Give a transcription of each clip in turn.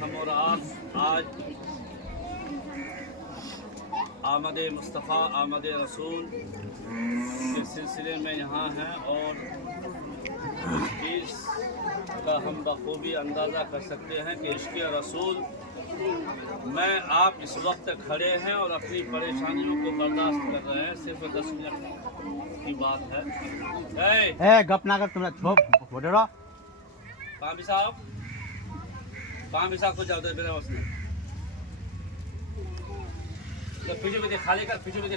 हम और आप आज आमद मुस्तफ़ा आमद रसूल के सिलसिले में यहाँ हैं और इसका हम बखूबी अंदाज़ा कर सकते हैं कि इश्क़ रसूल में आप इस वक्त खड़े हैं और अपनी परेशानियों को बर्दाश्त कर रहे हैं। सिर्फ 10 मिनट की बात है। गप ना कर तुम बोलो कहाँ भी साहब को जाते मेरे उसने पीछे भी खाली कर पीछे भी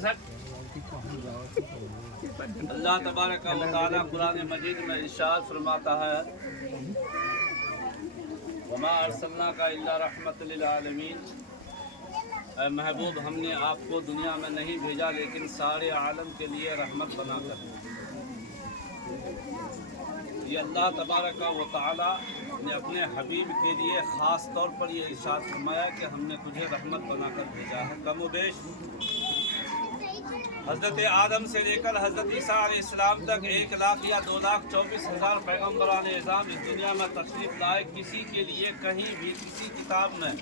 सर। अल्लाह तबारक व तआला कुरान मजीद में इरशाद फरमाता है वमा अरसलनाका इल्ला रहमतल लिल आलमीन। ऐ महबूब हमने आपको दुनिया में नहीं भेजा लेकिन सारे आलम के लिए रहमत बनाकर। ये अल्लाह तबारक व तआला ने अपने हबीब के लिए ख़ास तौर पर ये इरशाद फरमाया कि हमने तुझे रहमत बनाकर भेजा है। कम व बेश हज़रत आदम से लेकर हज़रत ईसा अलैहिस्सलाम तक 1 लाख या 2,24,000 पैगम्बरान इज़ाम इस दुनिया में तशरीफ़ लाए। किसी के लिए कहीं भी किसी किताब में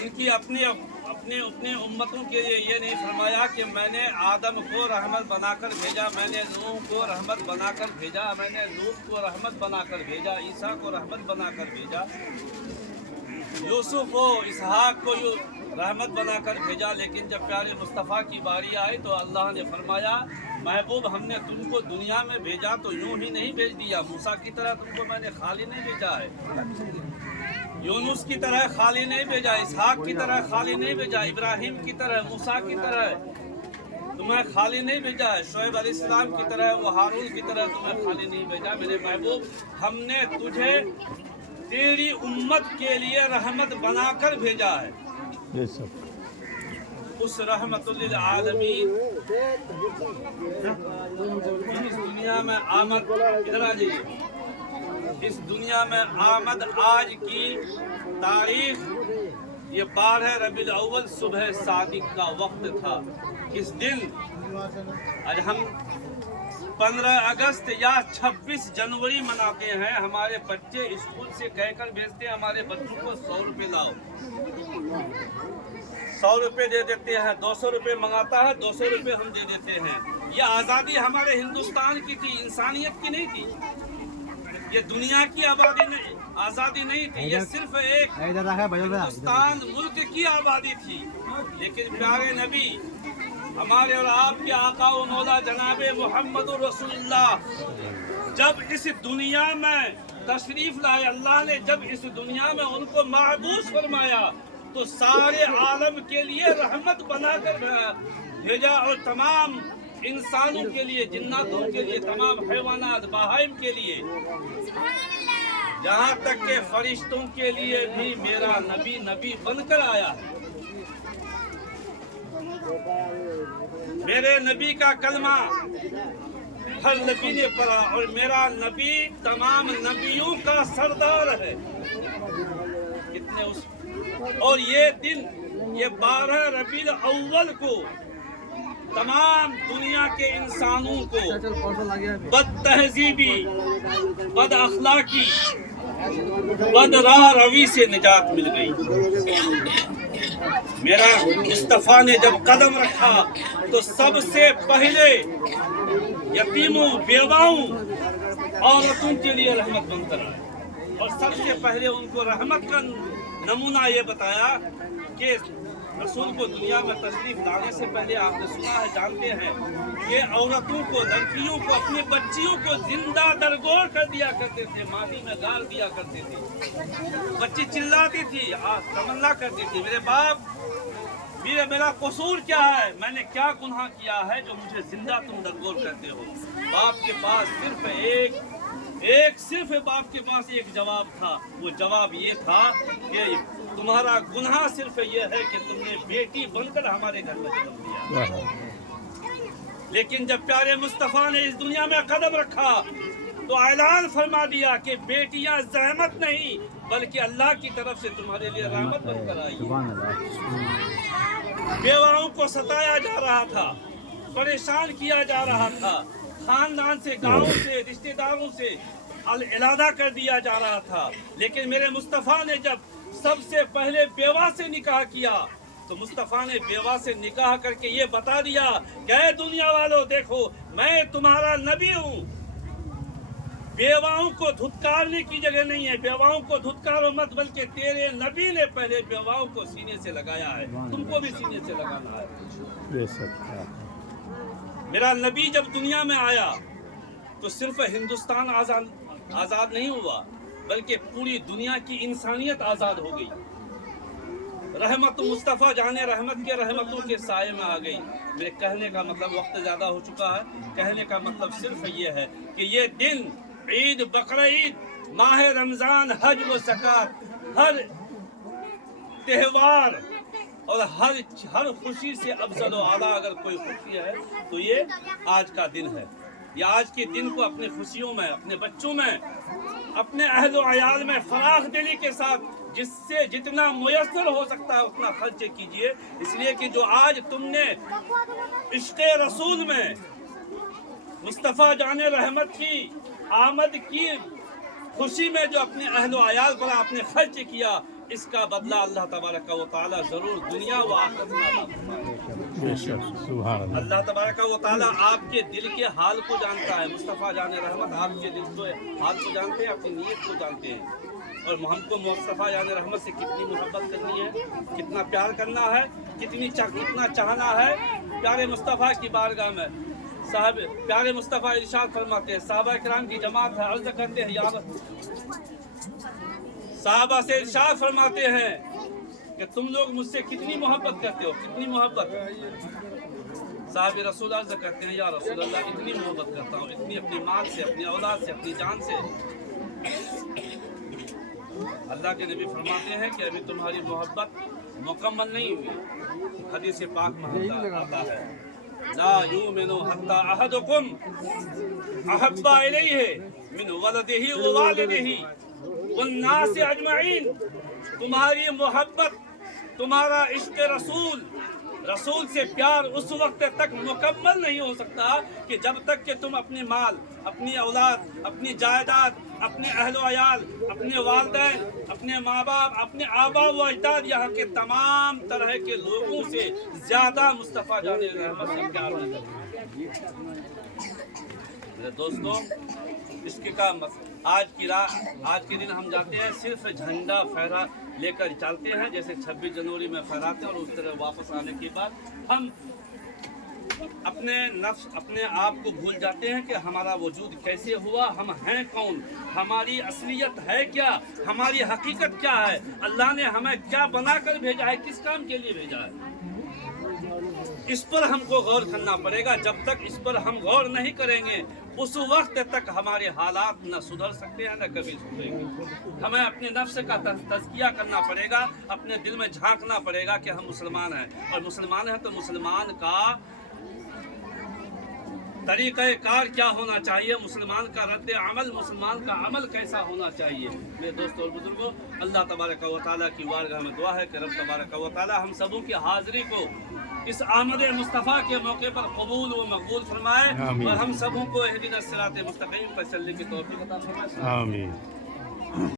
उनकी अपने उम्मतों के लिए ये नहीं फरमाया कि मैंने आदम को रहमत बनाकर भेजा, मैंने नूह को रहमत बनाकर भेजा, मैंने लूत को रहमत बनाकर भेजा, ईसा को रहमत बनाकर भेजा, यूसुफ को इसहाक को रहमत बनाकर भेजा। लेकिन जब प्यारे मुस्तफ़ा की बारी आई तो अल्लाह ने फरमाया महबूब हमने तुमको दुनिया में भेजा तो यूं ही नहीं भेज दिया। मूसा की तरह तुमको मैंने खाली नहीं भेजा है, यूनुस की तरह खाली नहीं भेजा, इसहाक की तरह खाली नहीं भेजा, इब्राहिम की तरह मूसा की तरह तुम्हें खाली नहीं भेजा है, शुएब अलैहिस्सलाम की तरह वो हारून की तरह तुम्हें खाली नहीं भेजा। मेरे महबूब हमने तुझे तेरी उम्मत के लिए रहमत बनाकर भेजा है। ये सब उस रहमतुल लिल आलमीन इस दुनिया में आमद, इधर आ जाइए, इस दुनिया में आमद आज की तारीख ये 12 रबीउल अव्वल सुबह सादिक का वक्त था। इस दिन आज हम 15 अगस्त या 26 जनवरी मनाते हैं। हमारे बच्चे स्कूल से कहकर भेजते हैं हमारे बच्चों को 100 रुपये लाओ, 100 रुपये दे देते हैं, 200 रुपये मंगाता है, 200 रुपये हम दे देते हैं। यह आज़ादी हमारे हिंदुस्तान की थी, इंसानियत की नहीं थी। ये दुनिया की आज़ादी नहीं थी, ये सिर्फ एक हिंदुस्तान मुल्क की आबादी थी। लेकिन प्यारे नबी हमारे और आपके आका व मौला जनाब मोहम्मद रसूलुल्लाह जब इस दुनिया में तशरीफ लाए, अल्लाह ने जब इस दुनिया में उनको महबूस फरमाया तो सारे आलम के लिए रहमत बनाकर भेजा और तमाम इंसानों के लिए, जिन्नातों के लिए, तमाम हैवानात बहाइम के लिए, यहाँ तक के फरिश्तों के लिए भी मेरा नबी नबी बनकर आया है। मेरे नबी का कलमा हर नबी ने पढ़ा और मेरा नबी तमाम नबियों का सरदार है। कितने उस और ये दिन ये 12 रबीउल अव्वल को तमाम दुनिया के इंसानों को बदतहजीबी, बद अखलाकी, बद राह रवी से निजात मिल गई। मेरा मुस्तफ़ा ने जब कदम रखा तो सबसे पहले यतीमों, बेवाओं, औरतों के लिए रहमत बनकर आए और सबसे पहले उनको रहमत का नमूना ये बताया कि रसूल को दुनिया में तशरीफ लाने से पहले आपने सुना है, जानते हैं, ये औरतों को, लड़कियों को, अपनी बच्चियों को जिंदा दरगोर कर दिया करते थे, माटी में गाड़ दिया करते थे। बच्ची चिल्लाती थी, तमन्ना करती थी मेरे बाप मेरा कसूर क्या है, मैंने क्या गुनाह किया है जो मुझे जिंदा तुम दरगोर करते हो। बाप के पास सिर्फ बाप के पास एक जवाब था। वो जवाब ये था कि तुम्हारा गुनाह सिर्फ ये है कि तुमने बेटी बनकर हमारे घर में जन्म दिया। लेकिन जब प्यारे मुस्तफ़ा ने इस दुनिया में कदम रखा तो ऐलान फरमा दिया कि बेटियां ज़हमत नहीं बल्कि अल्लाह की तरफ से तुम्हारे लिए रहमत बनकर आई। बेवाओं को सताया जा रहा था, परेशान किया जा रहा था, खानदान से, गांव से, रिश्तेदारों से अलहदा कर दिया जा रहा था, लेकिन मेरे मुस्तफ़ा ने जब सबसे पहले बेवा से निकाह किया तो मुस्तफ़ा ने बेवा से निकाह करके ये बता दिया कि ऐ दुनिया वालों देखो मैं तुम्हारा नबी हूँ। बेवाओं को धुतकारने की जगह नहीं है, बेवाओं को धुतकारो मत, बल्कि तेरे नबी ने पहले बेवाओं को सीने से लगाया है, तुमको भी सीने से लगाना है। ये सब मेरा नबी जब दुनिया में आया तो सिर्फ हिंदुस्तान आज़ाद नहीं हुआ, बल्कि पूरी दुनिया की इंसानियत आज़ाद हो गई। रहमत मुस्तफ़ा जाने रहमत के रहमतों के साये में आ गई। मेरे कहने का मतलब वक्त ज़्यादा हो चुका है, कहने का मतलब सिर्फ ये है कि ये दिन ईद, बकरा ईद, माह रमज़ान, हज व ज़कात, हर त्यौहार और हर खुशी से अफजल व आला अगर कोई खुशी है तो ये आज का दिन है। ये आज के दिन को अपने खुशियों में, अपने बच्चों में, अपने अहल व अयाल में फराख दिली के साथ जिससे जितना मुयस्सर हो सकता है उतना खर्च कीजिए, इसलिए कि जो आज तुमने इश्क़ रसूल में मुस्तफ़ा जाने रहमत की आमद की खुशी में जो अपने अहल व अयाल पर आपने खर्च किया, इसका बदला अल्लाह तबारक व तआला जरूर दुनिया व आखिरत में अता फरमाएगा। अल्लाह तबारक व तआला आपके दिल के हाल को जानता है। मुस्तफ़ा जाने रहमत आपके दिल के हाल को जानते हैं, अपनी नीयत को जानते हैं, और हमको मुस्तफ़ा जाने रहमत से कितनी मोहब्बत करनी है, कितना प्यार करना है, कितना चाहना है। प्यारे मुस्तफ़ा की बारगाह में साहब प्यारे मुस्तफ़ा इरशाद फरमाते हैं, सहाबा किराम की जमात है, अर्ज़ करते हैं यार साहबा से इरशाद फरमाते हैं कि तुम लोग मुझसे कितनी मोहब्बत करते हो, कितनी मोहब्बत। साहब रसूल अर्ज़ करते हैं, या रसूल अल्लाह इतनी मोहब्बत करता हूँ, इतनी अपनी माल से, अपनी औलाद से, अपनी जान से। अल्लाह के नबी फरमाते हैं कि अभी तुम्हारी मोहब्बत मुकम्मल नहीं हुई। हदीस पाक में आता है, ला युमिनु हत्ता अहदुकुम अहब्बा इलैहि मिन वलदिही व वालिदिही वन्नास अजमईन। तुम्हारी मोहब्बत, तुम्हारा इश्क़ रसूल से प्यार उस वक्त तक मुकम्मल नहीं हो सकता कि जब तक कि तुम अपनी माल, अपनी औलाद, अपनी जायदाद, अपने अहलो अयाल, अपने वालिदैन, अपने माँ बाप, अपने आबा व अजदाद, यहाँ के तमाम तरह के लोगों से ज़्यादा मुस्तफ़ा जाने रहमत से प्यार नहीं करते। मेरे दोस्तों, इसके का आज के दिन हम जाते हैं, सिर्फ झंडा फहरा लेकर चलते हैं, जैसे 26 जनवरी में फहराते हैं, और उस तरह वापस आने के बाद हम अपने नफ्स, अपने आप को भूल जाते हैं कि हमारा वजूद कैसे हुआ, हम हैं कौन, हमारी असलियत है क्या, हमारी हकीकत क्या है, अल्लाह ने हमें क्या बनाकर भेजा है, किस काम के लिए भेजा है। इस पर हमको गौर करना पड़ेगा। जब तक इस पर हम गौर नहीं करेंगे उस वक्त तक हमारे हालात न सुधर सकते हैं, न कभी सुधरेंगे। हमें अपने नफ्स का तज़किया करना पड़ेगा, अपने दिल में झांकना पड़ेगा कि हम मुसलमान हैं, और मुसलमान हैं तो मुसलमान का तरीक़ाकार क्या होना चाहिए, मुसलमान का रद्द अमल, मुसलमान का अमल कैसा होना चाहिए। मेरे दोस्तों और बुजुर्गों, अल्लाह तबारक व तआला की बारगाह में दुआ है कि रब तबारक व तआला हम सबों की हाज़िरी को इस आमद मुस्तफ़ा के मौके पर कबूल व मकबूल फरमाए, और हम सबों को इहदिना सिरात मुस्तक़ीम पर चलने की तौफ़ीक़ अता फरमाए। आमीन।